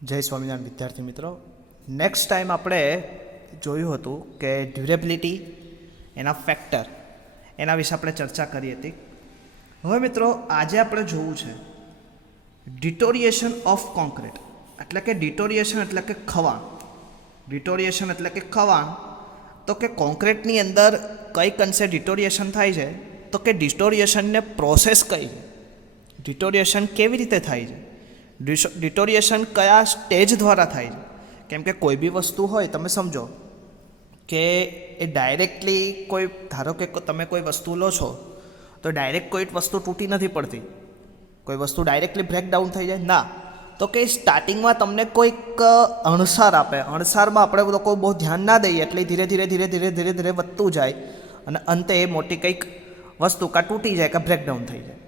જય સ્વામિનારાયણ વિદ્યાર્થી મિત્રો, નેક્સ્ટ ટાઈમ આપણે જોયું હતું કે ડ્યુરેબિલિટી એના ફેક્ટર એના વિશે આપણે ચર્ચા કરી હતી. હવે મિત્રો આજે આપણે જોવું છે ડિટોરિએશન ઓફ કોન્ક્રીટ, એટલે કે ડિટોરિએશન એટલે કે ખવાણ. ડિટોરિએશન એટલે કે ખવાણ, તો કે કોન્ક્રીટની અંદર કઈ અંશે ડિટોરિએશન થાય છે, તો કે ડિટોરિએશનને પ્રોસેસ કઈ છે, ડિટોરિએશન કેવી રીતે થાય છે, ડિટોરિએશન કયા સ્ટેજ દ્વારા થાય છે. કેમ કે કોઈ બી વસ્તુ હોય, તમે સમજો કે એ ડાયરેક્ટલી કોઈ, ધારો કે તમે કોઈ વસ્તુ લો છો તો ડાયરેક્ટ કોઈ વસ્તુ તૂટી નથી પડતી, કોઈ વસ્તુ ડાયરેક્ટલી બ્રેકડાઉન થઈ જાય ના. તો કે સ્ટાર્ટિંગમાં તમને કોઈક અણસાર આપે, અણસારમાં આપણે લોકો બહુ ધ્યાન ના દઈએ એટલે ધીરે ધીરે ધીરે ધીરે ધીરે ધીરે વધતું જાય અને અંતે એ મોટી કંઈક વસ્તુ કાં તૂટી જાય કાં બ્રેકડાઉન થઈ જાય.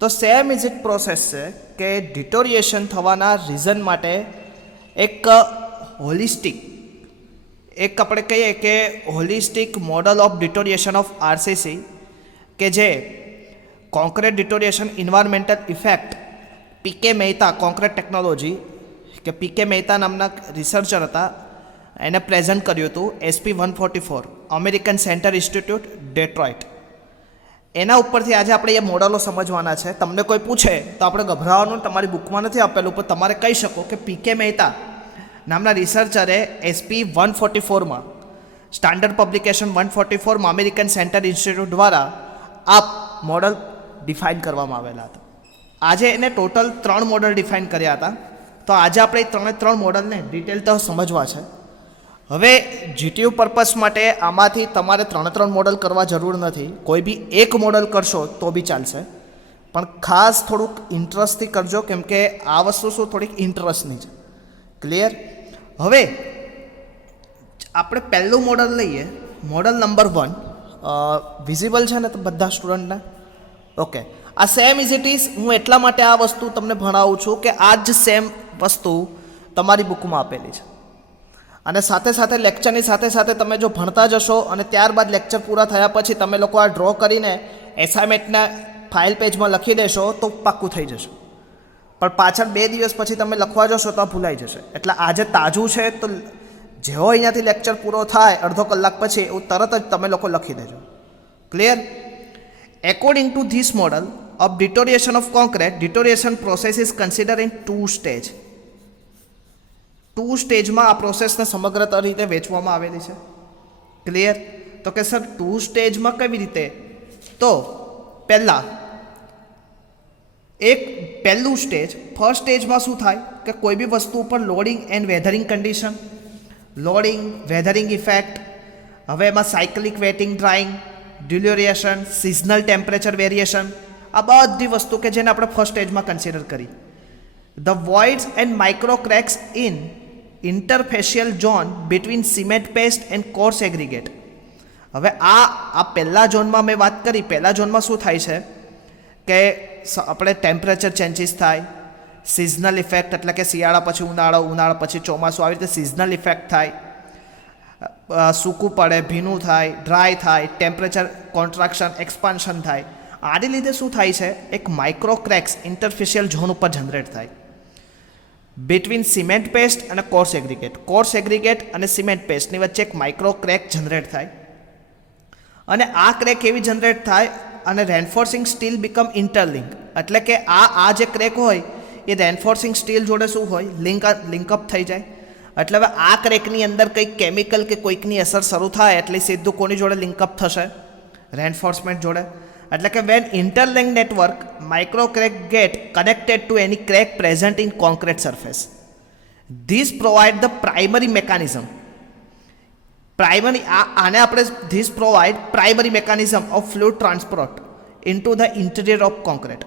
તો સેમ ઇઝ ઇટ પ્રોસેસ છે કે ડિટોરિએશન થવાના રીઝન માટે એક હોલિસ્ટિક, એક આપણે કહીએ કે holistic model of deterioration of RCC, કે જે concrete deterioration environmental effect PK Mehta concrete technology, કે પીકે મહેતા નામના રિસર્ચર હતા, એને પ્રેઝન્ટ કર્યું હતું SP-144 American centre institute Detroit. એના ઉપરથી આજે આપણે એ મોડલો સમજવાના છે. તમને કોઈ પૂછે તો આપણે ગભરાવાનું, તમારી બુકમાં નથી આપેલું, પણ તમારે કહી શકો કે પીકે મહેતા નામના રિસર્ચરે SP-144માં સ્ટાન્ડર્ડ પબ્લિકેશન 144માં અમેરિકન સેન્ટર ઇન્સ્ટિટ્યૂટ દ્વારા આ મોડલ ડિફાઇન કરવામાં આવેલા હતા. આજે એને ટોટલ 3 મોડલ ડિફાઇન કર્યા હતા. તો આજે આપણે એ 3 મોડલને ડિટેલ તો સમજવા છે. હવે જીટીયુ પર્પસ માટે આમાંથી તમારે 3 મોડલ કરવા જરૂર નથી, કોઈ બી એક મોડલ કરશો તો બી ચાલશે, પણ ખાસ થોડુંક ઇન્ટરેસ્ટથી કરજો, કેમ કે આ વસ્તુ શું થોડીક ઇન્ટરેસ્ટની છે. ક્લિયર? હવે આપણે પહેલું મોડલ લઈએ, મોડલ નંબર 1 વિઝિબલ છે ને તો બધા સ્ટુડન્ટને? ઓકે. આ સેમ ઇઝ ઇટ ઇઝ, હું એટલા માટે આ વસ્તુ તમને ભણાવું છું કે આ જ સેમ વસ્તુ તમારી બુકમાં આપેલી છે, અને સાથે સાથે લેક્ચરની સાથે સાથે તમે જો ભણતા જશો અને ત્યારબાદ લેક્ચર પૂરા થયા પછી તમે લોકો આ ડ્રો કરીને એસાઇનમેન્ટના ફાઇલ પેજમાં લખી દેશો તો પાક્કું થઈ જશે. પણ પાછળ 2 દિવસ પછી તમે લખવા જશો તો આ ભૂલાઈ જશે. એટલે આજે તાજું છે તો જેવો અહીંયાથી લેક્ચર પૂરો થાય અડધો કલાક પછી એવું તરત જ તમે લોકો લખી દેજો. Clear? According to this model of deterioration of concrete, deterioration process is consider in 2 stage. 2 સ્ટેજમાં આ પ્રોસેસને સમગ્ર રીતે વેચવામાં આવેલી છે. ક્લિયર? તો કે સર 2 સ્ટેજમાં કેવી રીતે? તો પહેલું સ્ટેજ, ફર્સ્ટ સ્ટેજમાં શું થાય કે કોઈ બી વસ્તુ ઉપર loading and weathering condition, loading, weathering effect, હવે એમાં cyclic wetting, drying, deterioration, seasonal temperature variation, આ બધી વસ્તુ કે જેને આપણે ફર્સ્ટ સ્ટેજમાં કન્સિડર કરી. The voids and micro cracks in interfacial zone between cement paste and coarse aggregate. હવે આ પહેલા ઝોનમાં મેં વાત કરી, પહેલા ઝોનમાં શું થાય છે કે આપણે ટેમ્પરેચર ચેન્જીસ થાય, સિઝનલ ઇફેક્ટ એટલે કે શિયાળા પછી ઉનાળો, ઉનાળા પછી ચોમાસું, આવી રીતે સિઝનલ ઇફેક્ટ થાય, સૂકું પડે, ભીનું થાય, ડ્રાય થાય, ટેમ્પરેચર કોન્ટ્રાક્શન, એક્સપાન્શન થાય. આને લીધે શું થાય છે, એક માઇક્રો ક્રેક્સ ઇન્ટરફેશિયલ ઝોન ઉપર જનરેટ થાય બિટવીન સિમેન્ટ પેસ્ટ અને કોર્સ એગ્રીગેટ. કોર્સ એગ્રીગેટ અને સિમેન્ટ પેસ્ટની વચ્ચે એક માઇક્રો ક્રેક જનરેટ થાય, અને આ ક્રેક એવી જનરેટ થાય અને રેન્ફોર્સિંગ સ્ટીલ બીકમ ઇન્ટરલિંક, એટલે કે આ જે ક્રેક હોય એ રેન્ફોર્સિંગ સ્ટીલ જોડે શું હોય, લિંકઅપ થઈ જાય. એટલે હવે આ ક્રેકની અંદર કંઈક કેમિકલ કે કોઈકની અસર શરૂ થાય એટલે સીધું કોની જોડે લિંકઅપ થશે, રેન્ફોર્સમેન્ટ જોડે. એટલે કે when interlink network micro crack get connected to any crack present in concrete surface, this provide the primary mechanism. આને આપણે this provide primary mechanism of fluid transport into the interior of concrete.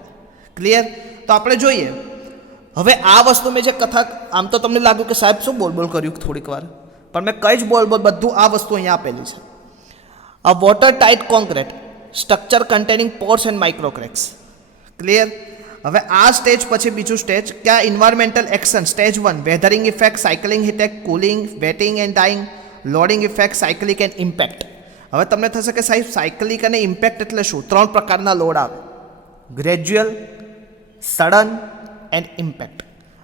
Clear? તો આપણે જોઈએ હવે આ વસ્તુ મેં જે કથા, આમ તો તમને લાગ્યું કે સાહેબ શું બોલ કર્યું થોડીક વાર, પણ મેં કઈ જ બોલ બધું આ વસ્તુ અહીંયા આપેલી છે. આ water tight concrete structure containing pores and micro cracks. Clear? હવે આ સ્ટેજ પછી બીજું સ્ટેજ કે આ environmental action, stage 1 weathering effect, cycling heating, cooling, wetting and drying, loading effect, cyclic and impact. હવે તમને થશે કે સાહેબ સાયકલિક અને ઇમ્પેક્ટ એટલે શું? 3 પ્રકારના લોડ આવે, ગ્રેજ્યુઅલ, સડન એન્ડ ઇમ્પેક્ટ.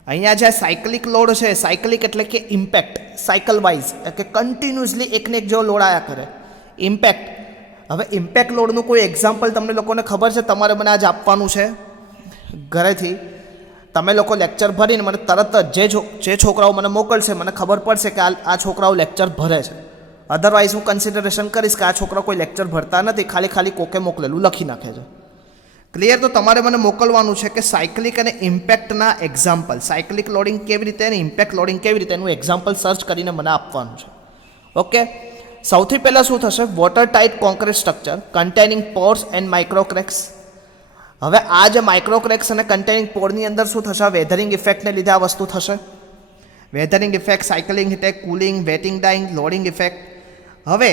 અહીંયા જે સાયકલિક લોડ છે, સાયકલિક એટલે કે ઇમ્પેક્ટ, સાયકલ વાઇઝ કે કન્ટિન્યુઅસલી એકને એક જેવો લોડ આવ્યા કરે, ઇમ્પેક્ટ. હવે ઇમ્પેક્ટ લોડનું કોઈ એક્ઝામ્પલ તમને લોકોને ખબર છે? તમારે મને આજ આપવાનું છે ઘરેથી. તમે લોકો લેક્ચર ભરીને મને તરત જ જે છોકરાઓ મને મોકલશે, મને ખબર પડશે કે આ છોકરાઓ લેક્ચર ભરે છે. અધરવાઇઝ હું કન્સિડરેશન કરીશ કે આ છોકરા કોઈ લેક્ચર ભરતા નથી, ખાલી કોકે મોકલેલું લખી નાખે છે. ક્લિયર? તો તમારે મને મોકલવાનું છે કે સાયકલિક અને ઇમ્પેક્ટના એક્ઝામ્પલ, સાયકલિક લોડિંગ કેવી રીતે અને ઇમ્પેક્ટ લોડિંગ કેવી રીતે, એનું એક્ઝામ્પલ સર્ચ કરીને મને આપવાનું છે. ઓકે, સૌથી પહેલાં શું થશે? Water tight concrete structure containing pores and micro cracks. હવે આ જે માઇક્રો ક્રેક્સ અને કન્ટેનિંગ પોરની અંદર શું થશે? વેધરિંગ ઇફેક્ટને લીધે આ વસ્તુ થશે. Weathering effect, cycling effect, cooling, wetting drying, loading effect. હવે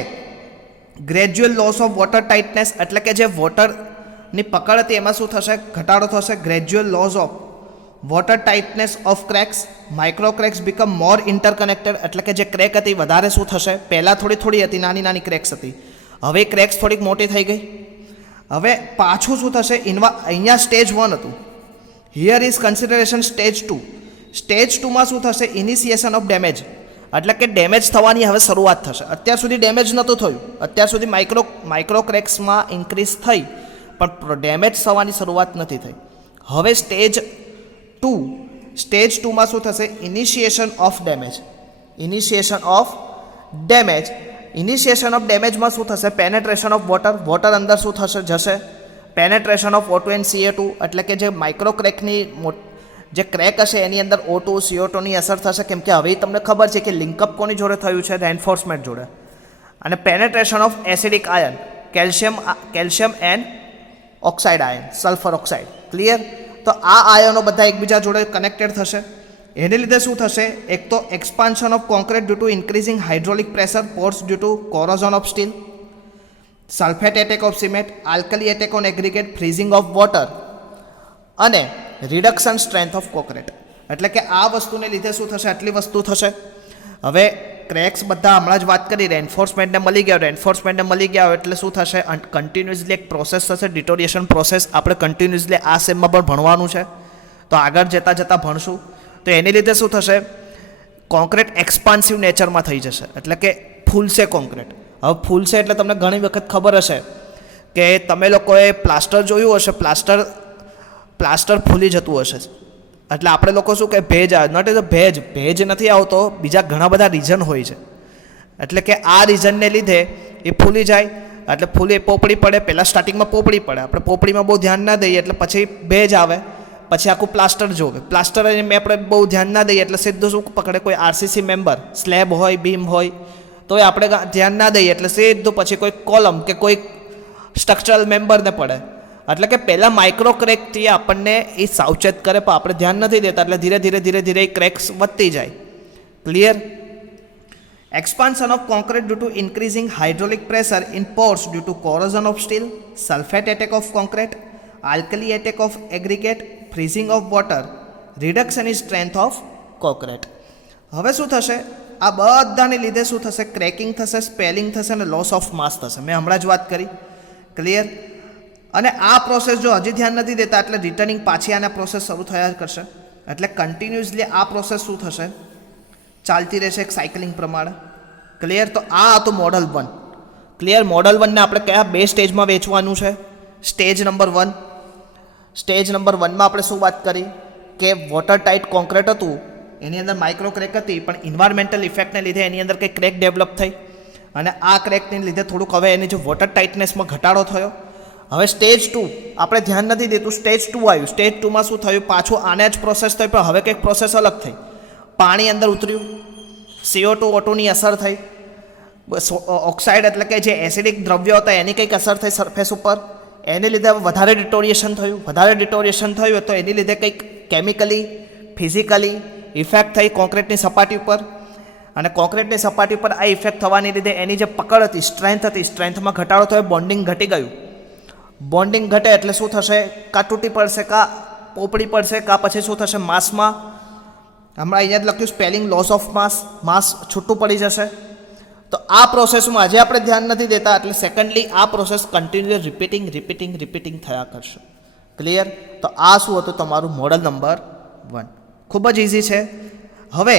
gradual loss of water tightness એટલે કે જે વોટરની પકડ હતી એમાં શું થશે? ઘટાડો થશે. Gradual loss of water tightness of cracks. Micro cracks become more interconnected એટલે કે જે ક્રેક હતી વધારે શું થશે? પહેલાં થોડી હતી, નાની ક્રેક્સ હતી, હવે ક્રેક્સ થોડીક મોટી થઈ ગઈ. હવે પાછું શું થશે? અહીંયા સ્ટેજ 1 હતું, here is consideration stage 2. Stage 2માં શું થશે? ઇનિશિએશન ઓફ ડેમેજ એટલે કે ડેમેજ થવાની હવે શરૂઆત થશે. અત્યાર સુધી ડેમેજ નહોતું થયું, અત્યાર સુધી માઇક્રો ક્રેક્સમાં ઇન્ક્રીઝ થઈ પણ ડેમેજ થવાની શરૂઆત નથી થઈ. હવે સ્ટેજ 2માં શું થશે? Initiation of damage. Initiation of ડેમેજમાં શું થશે? પેનેટ્રેશન ઓફ વોટર અંદર શું થશે? જશે. Penetration of O2 and CO2 એટલે કે જે માઇક્રો ક્રેકની જે ક્રેક હશે એની અંદર O2 CO2ની અસર થશે, કેમ કે હવે તમને ખબર છે કે લિંકઅપ કોની જોડે થયું છે? રેન્ફોર્સમેન્ટ જોડે. અને penetration of acidic ion, calcium and oxide ion, sulphur oxide. Clear? તો આ આયનો બધા એકબીજા જોડે કનેક્ટેડ થશે. એને લીધે શું થશે? એક તો expansion of concrete due to increasing hydraulic pressure, pores due to corrosion of steel, sulphate attack of cement, alkali attack on aggregate, freezing of water અને રિડક્શન સ્ટ્રેન્થ ઓફ કોન્ક્રીટ. એટલે કે આ વસ્તુને લીધે શું થશે? આટલી વસ્તુ થશે. હવે ક્રેક્સ બધા હમણાં જ વાત કરી, રેન્ફોર્સમેન્ટને મળી ગયા એટલે શું થશે? કન્ટિન્યુઅસલી એક પ્રોસેસ થશે, ડિટોરિએશન પ્રોસેસ. આપણે કન્ટિન્યુઅસલી આ સેમમાં પણ ભણવાનું છે, તો આગળ જતાં ભણશું. તો એની લીધે શું થશે? કોન્ક્રીટ એક્સપાન્સિવ નેચરમાં થઈ જશે એટલે કે ફૂલશે કોન્ક્રીટ. હવે ફૂલશે એટલે તમને ઘણી વખત ખબર હશે કે તમે લોકોએ પ્લાસ્ટર જોયું હશે, પ્લાસ્ટર ફૂલી જતું હશે. એટલે આપણે લોકો શું કે ભેજ આવે, નોટ એ ભેજ નથી આવતો, બીજા ઘણા બધા રીઝન હોય છે. એટલે કે આ રીઝનને લીધે એ ફૂલી જાય એટલે પોપડી પડે. પહેલાં સ્ટાર્ટિંગમાં પોપડી પડે, આપણે પોપડીમાં બહુ ધ્યાન ના દઈએ એટલે પછી ભેજ આવે, પછી આખું પ્લાસ્ટર જોવે. પ્લાસ્ટર મેં આપણે બહુ ધ્યાન ના દઈએ એટલે સીધું શું પકડે? કોઈ RCC મેમ્બર, સ્લેબ હોય, બીમ હોય તો એ આપણે ધ્યાન ના દઈએ એટલે સીધું પછી કોઈ કોલમ કે કોઈ સ્ટ્રક્ચરલ મેમ્બરને પડે. એટલે કે પહેલાં માઇક્રો ક્રેકથી આપણને એ સાવચેત કરે પણ આપણે ધ્યાન નથી દેતા એટલે ધીરે એ ક્રેક્સ વધતી જાય. Clear? Expansion of concrete due to increasing hydraulic pressure in pores due to corrosion of steel, sulphate attack of concrete, alkali attack of aggregate, freezing of water, reduction in strength of concrete. હવે શું થશે? આ બધાને લીધે શું થશે? Cracking થશે, spelling થશે અને લોસ ઓફ માસ થશે. મેં હમણાં જ વાત કરી. ક્લિયર? અને આ પ્રોસેસ જો હજી ધ્યાન નથી દેતા એટલે રિટર્નિંગ પાછી આના પ્રોસેસ શરૂ થયા કરશે. એટલે કન્ટિન્યુઅસલી આ પ્રોસેસ શું થશે? ચાલતી રહેશે એક સાયકલિંગ પ્રમાણે. ક્લિયર? તો આ હતું મોડલ 1. ક્લિયર? મોડલ 1ને આપણે કયા 2 સ્ટેજમાં વેચવાનું છે? Stage number 1. સ્ટેજ નંબર 1માં આપણે શું વાત કરી કે વોટર ટાઇટ કોન્ક્રીટ હતું, એની અંદર માઇક્રો ક્રેક હતી પણ ઇન્વાયરમેન્ટલ ઇફેક્ટને લીધે એની અંદર કંઈ ક્રેક ડેવલપ થઈ અને આ ક્રેકને લીધે થોડુંક હવે એની જે વોટર ટાઇટનેસમાં ઘટાડો થયો. હવે સ્ટેજ 2 આપણે ધ્યાન નથી દેતું, સ્ટેજ 2 આવ્યું. સ્ટેજ 2માં શું થયું? પાછું આને જ પ્રોસેસ થઈ પણ હવે કંઈક પ્રોસેસ અલગ થઈ. પાણી અંદર ઉતર્યું, CO2 O2ની અસર થઈ, ઓક્સાઇડ એટલે કે જે એસિડિક દ્રવ્યો હતા એની કંઈક અસર થઈ સરફેસ ઉપર, એને લીધે વધારે ડિટોરિએશન થયું તો એની લીધે કંઈક કેમિકલી ફિઝિકલી ઇફેક્ટ થઈ કોન્ક્રીટની સપાટી ઉપર. અને કોન્ક્રીટની સપાટી ઉપર આ ઇફેક્ટ થવાને લીધે એની જે પકડ હતી, સ્ટ્રેન્થમાં ઘટાડો થયો, બોન્ડિંગ ઘટી ગયું. બોન્ડિંગ ઘટે એટલે શું થશે? કાં તૂટી પડશે, કાં પોપડી પડશે, કાં પછી શું થશે? માસમાં, હમણાં અહીંયા જ લખ્યું સ્પેલિંગ, લોસ ઓફ માસ છૂટું પડી જશે. તો આ પ્રોસેસમાં આજે આપણે ધ્યાન નથી દેતા એટલે સેકન્ડલી આ પ્રોસેસ કન્ટિન્યુઅસ રિપીટિંગ થયા કરશે. ક્લિયર? તો આ શું હતું? તમારું મોડલ નંબર 1. ખૂબ જ ઇઝી છે. હવે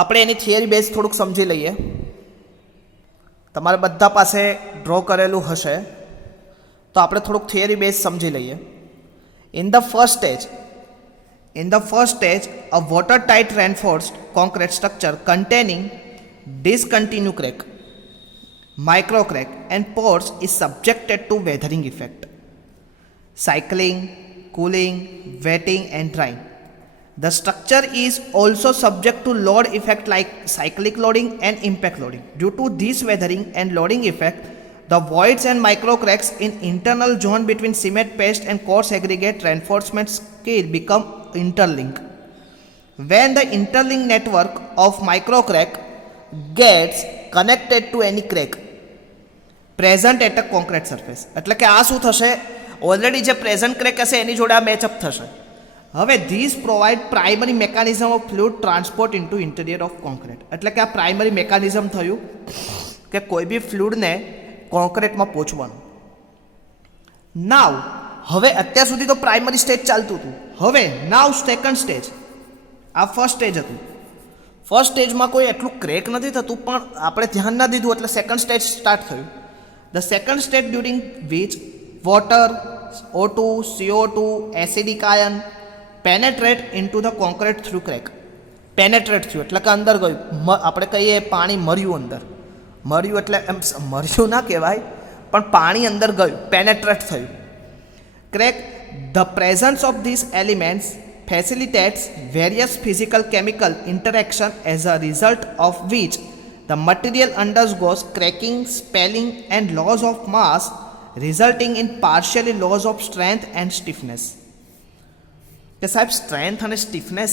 આપણે એની થિયરી બેઝ થોડુંક સમજી લઈએ. તમારે બધા પાસે ડ્રો કરેલું હશે તો આપણે થોડુંક થિયરી બેઝ સમજી લઈએ. In the first stage, a watertight reinforced concrete structure containing discontinuous crack, micro crack and pores is subjected to weathering effect, cycling, cooling, wetting and drying. The structure is also subject to load effect like cyclic loading and impact loading. Due to this weathering and loading effect, the voids and micro cracks in internal zone between cement paste and coarse aggregate reinforcement scale become interlinked. When the interlink network of micro crack gets connected to any crack present at a concrete surface, એટલે કે આ શું થશે, already જે present crack હશે એની જોડે આ match up થશે. હવે this provide primary mechanism of fluid transport into interior of concrete. એટલે કે આ પ્રાઇમરી મેકાનિઝમ થયું કે કોઈ બી ફ્લુઇડને કોન્ક્રીટમાં પહોંચવાનું. નાવ હવે અત્યાર સુધી તો પ્રાઇમરી સ્ટેજ ચાલતું હતું. હવે નાવ સેકન્ડ સ્ટેજ, આ ફર્સ્ટ સ્ટેજ હતું. ફર્સ્ટ સ્ટેજમાં કોઈ એટલું ક્રેક નથી થતું પણ આપણે ધ્યાન ના દીધું એટલે સેકન્ડ સ્ટેજ સ્ટાર્ટ થયું. The second stage during which water, O2, CO2, acidic ion penetrate into the concrete through crack. Penetrate થયું એટલે કે અંદર ગયું. આપણે કહીએ પાણી મર્યું અંદર. મર્યું એટલે એમ મર્યું ના કહેવાય પણ પાણી અંદર ગયું, પેનેટ્રેટ થયું. Crack, the presence of this elements facilitates various physical chemical interaction as a result of which the material undergoes cracking, spalling and loss of mass resulting in partially loss of strength and stiffness. કે સાહેબ strength અને stiffness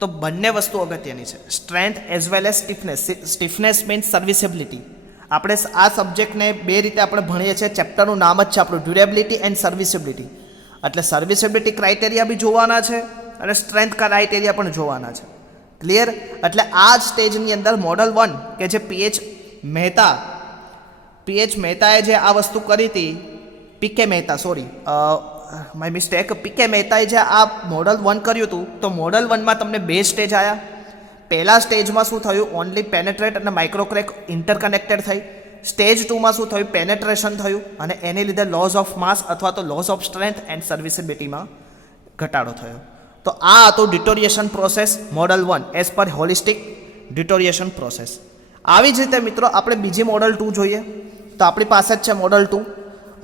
તો બંને વસ્તુ અગત્યની છે. Strength as well as stiffness. Stiffness means serviceability. આપણે આ સબ્જેક્ટને બે રીતે આપણે ભણીએ છીએ. ચેપ્ટરનું નામ જ છે આપણું ડ્યુરેબિલિટી એન્ડ સર્વિસેબિલિટી. એટલે સર્વિસેબિલિટી ક્રાઇટેરિયા બી જોવાના છે અને સ્ટ્રેન્થ ક્રાઇટેરિયા પણ જોવાના છે. ક્લિયર? એટલે આ જ સ્ટેજની અંદર મોડલ 1 કે જે પીએચ મહેતાએ જે આ વસ્તુ કરી હતી, પીકે મહેતાએ જે આ મોડલ 1 કર્યું હતું, તો મોડલ 1માં તમને બે સ્ટેજ આવ્યા. પહેલા સ્ટેજમાં શું થયું, ઓનલી પેનેટ્રેટ અને માઇક્રોક્રેક ઇન્ટરકનેક્ટેડ થઈ. સ્ટેજ 2માં શું થયું, પેનેટ્રેશન થયું અને એને લીધે લોસ ઓફ માસ અથવા તો લોસ ઓફ સ્ટ્રેન્થ એન્ડ સર્વિસેબિલિટીમાં ઘટાડો થયો. તો આ હતું deterioration process model 1 as per holistic deterioration process. આવી જ રીતે મિત્રો આપણે બીજી મોડલ 2 જોઈએ તો આપણી પાસે જ છે મોડલ 2.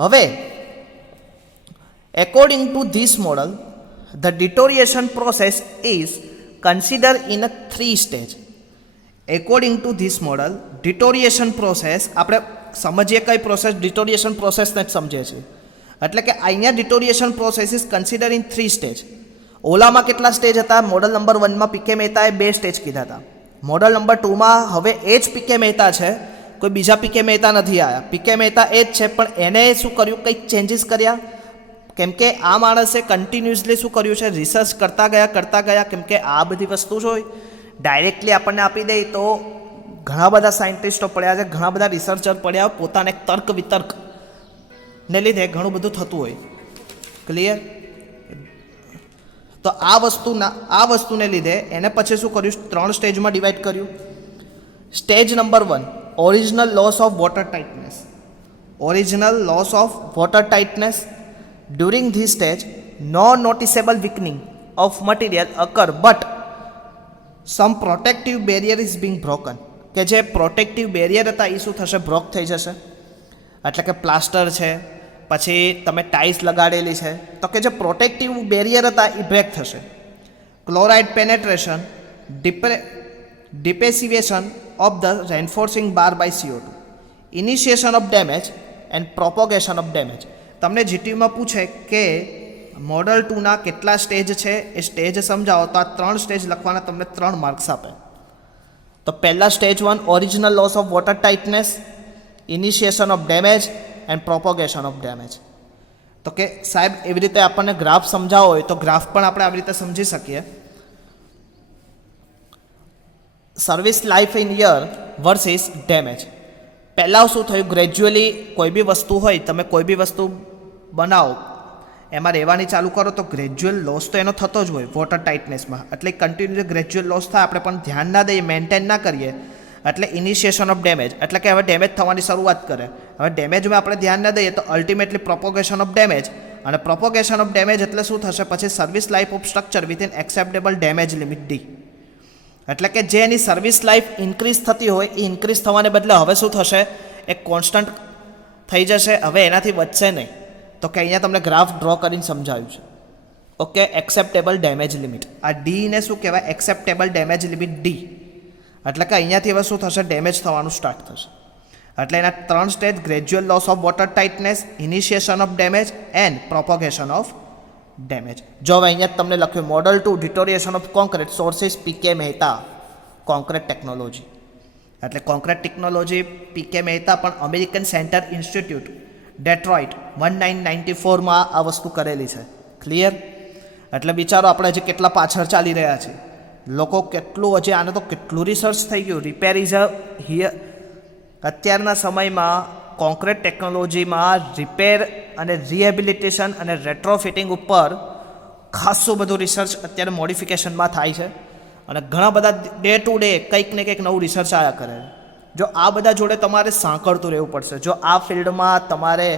હવે according to this model the deterioration process is consider in a 3 stage. According to this model deterioration process, આપણે સમજીએ કઈ પ્રોસેસ, ડિટોરિએશન પ્રોસેસને જ સમજીએ છીએ. એટલે કે અહીંયા deterioration process is consider in 3 stage. ઓલામાં કેટલા સ્ટેજ હતા? મોડલ નંબર 1માં પીકે મહેતાએ 2 સ્ટેજ કીધા હતા. મોડલ નંબર 2માં હવે એ જ પીકે મહેતા છે, કોઈ બીજા પીકે મહેતા નથી આવ્યા. પીકે મહેતા એ જ છે પણ એને શું કર્યું, કંઈક ચેન્જીસ કર્યા. કેમ કે આ માણસે કન્ટિન્યુઅસલી શું કર્યું છે, રિસર્ચ કરતા ગયા. કેમ કે આ બધી વસ્તુ જોઈ ડાયરેક્ટલી આપણને આપી દે તો ઘણા બધા સાયન્ટિસ્ટો પડ્યા છે, ઘણા બધા રિસર્ચર પડ્યા, પોતાને તર્ક વિતર્કને લીધે ઘણું બધું થતું હોય. ક્લિયર? તો આ વસ્તુને લીધે એને પછી શું કર્યું, 3 સ્ટેજમાં ડિવાઈડ કર્યું. Stage number 1 original loss of water tightness. During this stage no noticeable weakening of material occur but some protective barrier is being broken. કે જે પ્રોટેક્ટિવ બેરિયર હતા એ શું થશે, બ્રોક થઈ જશે. એટલે કે પ્લાસ્ટર છે, પછી તમે ટાઇલ્સ લગાડેલી છે, તો કે જે પ્રોટેક્ટિવ બેરિયર હતા એ બ્રેક થશે. Chloride penetration, depassivation of the reinforcing bar by CO2, initiation of damage and propagation of damage. તમને જીટીયુમાં પૂછે કે મોડલ 2ના કેટલા સ્ટેજ છે, એ સ્ટેજ સમજાવો તો આ 3 સ્ટેજ લખવાના, તમને 3 માર્ક્સ આપે. તો પહેલા stage 1 original loss of water tightness, initiation of damage and propagation of damage. તો કે સાહેબ એવી રીતે આપણને ગ્રાફ સમજાવો હોય તો ગ્રાફ પણ આપણે આવી રીતે સમજી શકીએ. Service life in year versus damage. પહેલાં શું થયું, ગ્રેજ્યુઅલી કોઈ બી વસ્તુ હોય, તમે કોઈ બી વસ્તુ બનાવો એમાં રહેવાની ચાલુ કરો તો ગ્રેજ્યુઅલ લોસ તો એનો થતો જ હોય વોટર ટાઇટનેસમાં, એટલે કન્ટિન્યુ ગ્રેજ્યુઅલ લોસ થાય, આપણે પણ ધ્યાન ના દઈએ, મેન્ટેન ના કરીએ, એટલે ઇનિશિએશન ઓફ ડેમેજ, એટલે કે હવે ડેમેજ થવાની શરૂઆત કરે. હવે ડેમેજમાં આપણે ધ્યાન ના દઈએ તો અલ્ટિમેટલી પ્રોપોગેશન ઓફ ડેમેજ, અને પ્રોપોગેશન ઓફ ડેમેજ એટલે શું થશે પછી service life of structure within acceptable damage limit D. એટલે કે જે એની સર્વિસ લાઈફ ઇન્ક્રીઝ થતી હોય એ ઇન્ક્રીઝ થવાને બદલે હવે શું થશે, એક કોન્સ્ટન્ટ થઈ જશે, હવે એનાથી વધશે નહીં. તો કે અહીંયા તમને ગ્રાફ ડ્રો કરીને સમજાવ્યું છે. ઓકે, એક્સેપ્ટેબલ ડેમેજ લિમિટ, આ ડીને શું કહેવાય, એક્સેપ્ટેબલ ડેમેજ લિમિટ ડી. એટલે કે અહીંયાથી હવે શું થશે, ડેમેજ થવાનું સ્ટાર્ટ થશે. એટલે એના 3 stage, gradual loss of water tightness, initiation of damage and propagation of damage. જો હવે અહીંયા તમને લખ્યું model 2 deterioration of concrete, sources PK Mehta, concrete technology. એટલે કોન્ક્રીટ ટેકનોલોજી પીકે મહેતા પણ અમેરિકન સેન્ટર ઇન્સ્ટિટ્યૂટ ડેટ્રોઇટ 1994માં આ વસ્તુ કરેલી છે. ક્લિયર? એટલે વિચારો આપણે હજી કેટલા પાછળ ચાલી રહ્યા છીએ, લોકો કેટલું હજી આને તો કેટલું રિસર્ચ થઈ ગયું. રિપેર ઇઝ અ હિયર, અત્યારના સમયમાં કોન્ક્રીટ ટેકનોલોજીમાં રિપેર અને રિહેબિલિટેશન અને રેટ્રોફિટિંગ ઉપર ખાસું બધું રિસર્ચ અત્યારે મોડિફિકેશનમાં થાય છે, અને ઘણા બધા ડે ટુ ડે કંઈક ને કંઈક નવું રિસર્ચ આવ્યા કરે છે. જો આ બધા જોડે તમારે સાંકળતું રહેવું પડશે. જો આ ફિલ્ડમાં તમારે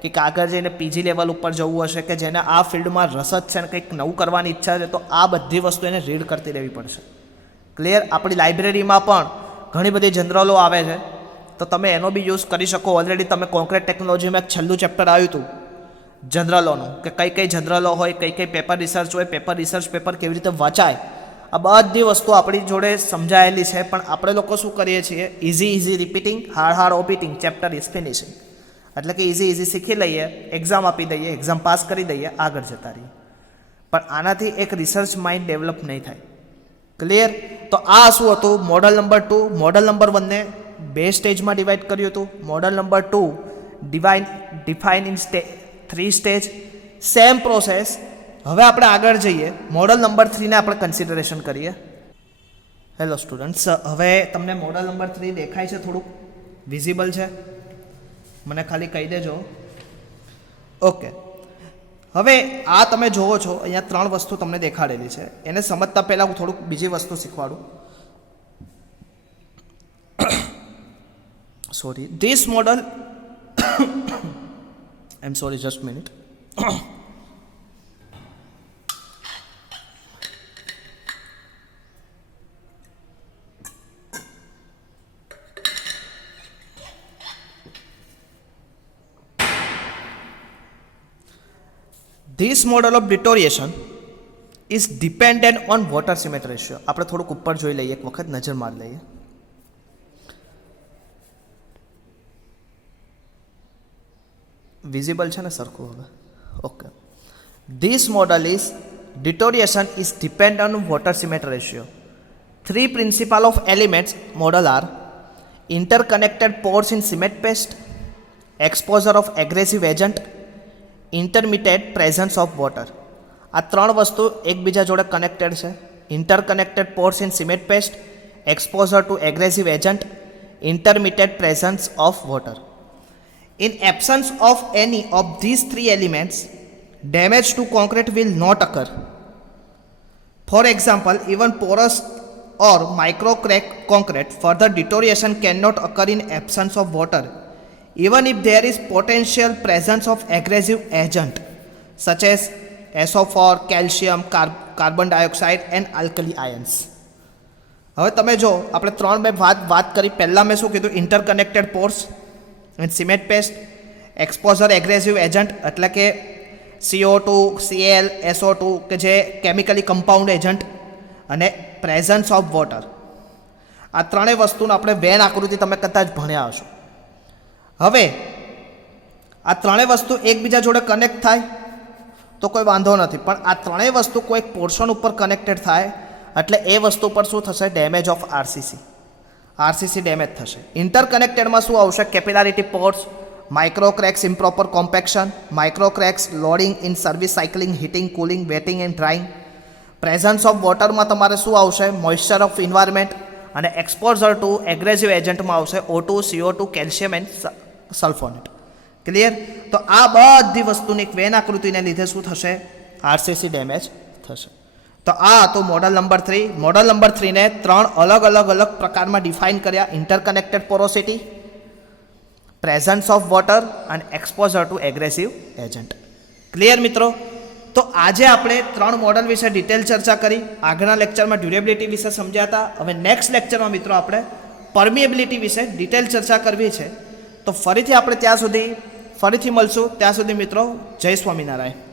કંઈક આગળ જઈને પીજી લેવલ ઉપર જવું હશે, કે જેને આ ફિલ્ડમાં રસ જ છે અને કંઈક નવું કરવાની ઈચ્છા છે, તો આ બધી વસ્તુ એને રીડ કરતી રહેવી પડશે. ક્લિયર? આપણી લાઇબ્રેરીમાં પણ ઘણી બધી જનરલો આવે છે, તો તમે એનો બી યુઝ કરી શકો. ઓલરેડી તમે કોન્ક્રીટ ટેકનોલોજીમાં એક છેલ્લું ચેપ્ટર આવ્યું હતું જનરલોનું, કે કઈ કઈ જનરલો હોય, કઈ કઈ પેપર રિસર્ચ હોય, પેપર રિસર્ચ પેપર કેવી રીતે વચાય, આ બધી વસ્તુ આપણી જોડે સમજાયેલી છે. પણ આપણે લોકો શું કરીએ છીએ, easy repeating, hard repeating, chapter is finishing. એટલે કે ઇઝી શીખી લઈએ, એક્ઝામ આપી દઈએ, એક્ઝામ પાસ કરી દઈએ, આગળ જતા રહીએ. પણ આનાથી એક રિસર્ચ માઇન્ડ ડેવલપ નહીં થાય. ક્લિયર? તો આ શું હતું, મોડલ નંબર 2. મોડલ નંબર 1ને 2 સ્ટેજમાં ડિવાઈડ કર્યું હતું. Model number 2 define in 3 stage. Same process. હવે આપણે આગળ જઈએ, મોડલ નંબર 3ને આપણે કન્સિડરેશન કરીએ. હેલો સ્ટુડન્ટ્સ, હવે તમને મોડલ નંબર 3 દેખાય છે, થોડુંક વિઝિબલ છે? મને ખાલી કહી દેજો. ઓકે, હવે આ તમે જોવો છો અહીંયા 3 વસ્તુ તમને દેખાડેલી છે. એને સમજતા પહેલાં હું થોડુંક બીજી વસ્તુ શીખવાડું. Sorry, this model I am sorry, just minute. This model of deterioration is dependent on water cement ratio. આપણે થોડુંક ઉપર જોઈ લઈએ, એક વખત નજર મારી લઈએ. વિઝિબલ છે ને સરખું હવે? Okay. This model is deterioration is dependent on water cement ratio. 3 principal of elements model are interconnected pores in cement paste, exposure of aggressive agent, intermittent presence of water. આ 3 વસ્તુ એકબીજા જોડે કનેક્ટેડ છે. Interconnected pores in cement paste, exposure to aggressive agent, intermittent presence of water. In absence of any of this 3 elements, damage to concrete will not occur. For example, even porous or micro crack concrete, further deterioration cannot occur in absence of water, even if there is potential presence of aggressive agent such as SO4, calcium, carbon dioxide and alkali ions. હવે તમે જો આપણે 3 મેં વાત કરી. પહેલાં મેં શું કીધું, interconnected Porsche and cement paste, exposure aggressive agent એટલે કે CO2, Cl, SO2 કે જે કેમિકલી કમ્પાઉન્ડ એજન્ટ, અને પ્રેઝન્સ ઓફ વોટર. આ 3 વસ્તુનો આપણે વેન આકૃતિ તમે કદાચ ભણ્યા હશો. હવે આ 3 વસ્તુ એકબીજા જોડે કનેક્ટ થાય તો કોઈ વાંધો નથી, પણ આ 3 વસ્તુ કોઈક પોર્શન ઉપર કનેક્ટેડ થાય એટલે એ વસ્તુ પર શું થશે, ડેમેજ ઓફ આરસીસી ડેમેજ થશે. ઇન્ટરકનેક્ટેડમાં શું આવશે, capillarity pores, micro cracks, improper compaction, micro cracks, loading in service cycling, heating, cooling, wetting and drying. Presence of વોટરમાં તમારે શું આવશે, મોઇસ્ચર ઓફ ઇન્વાયરમેન્ટ, અને એક્સપોઝર ટુ એગ્રેસિવ એજન્ટમાં આવશે O2, CO2, calcium and sulphonate. Clear? તો આ બધી વસ્તુની વેન આકૃતિને લીધે શું થશે? આરસીસી ડેમેજ થશે. તો આ હતું મોડલ નંબર 3. મોડલ નંબર 3 ને 3 અલગ પ્રકારમાં ડિફાઇન કર્યા: interconnected porosity, presence of water અને exposure to aggressive agent. Clear મિત્રો? તો આજે આપણે 3 મોડલ વિશે ડિટેલ ચર્ચા કરી. આગળના લેક્ચરમાં ડ્યુરેબિલિટી વિશે સમજ્યા હતા. હવે નેક્સ્ટ લેક્ચરમાં મિત્રો આપણે પરમિએબિલિટી વિશે ડિટેલ ચર્ચા કરવી છે. તો ફરીથી આપણે ફરીથી મળશું. ત્યાં સુધી મિત્રો, જય સ્વામિનારાયણ.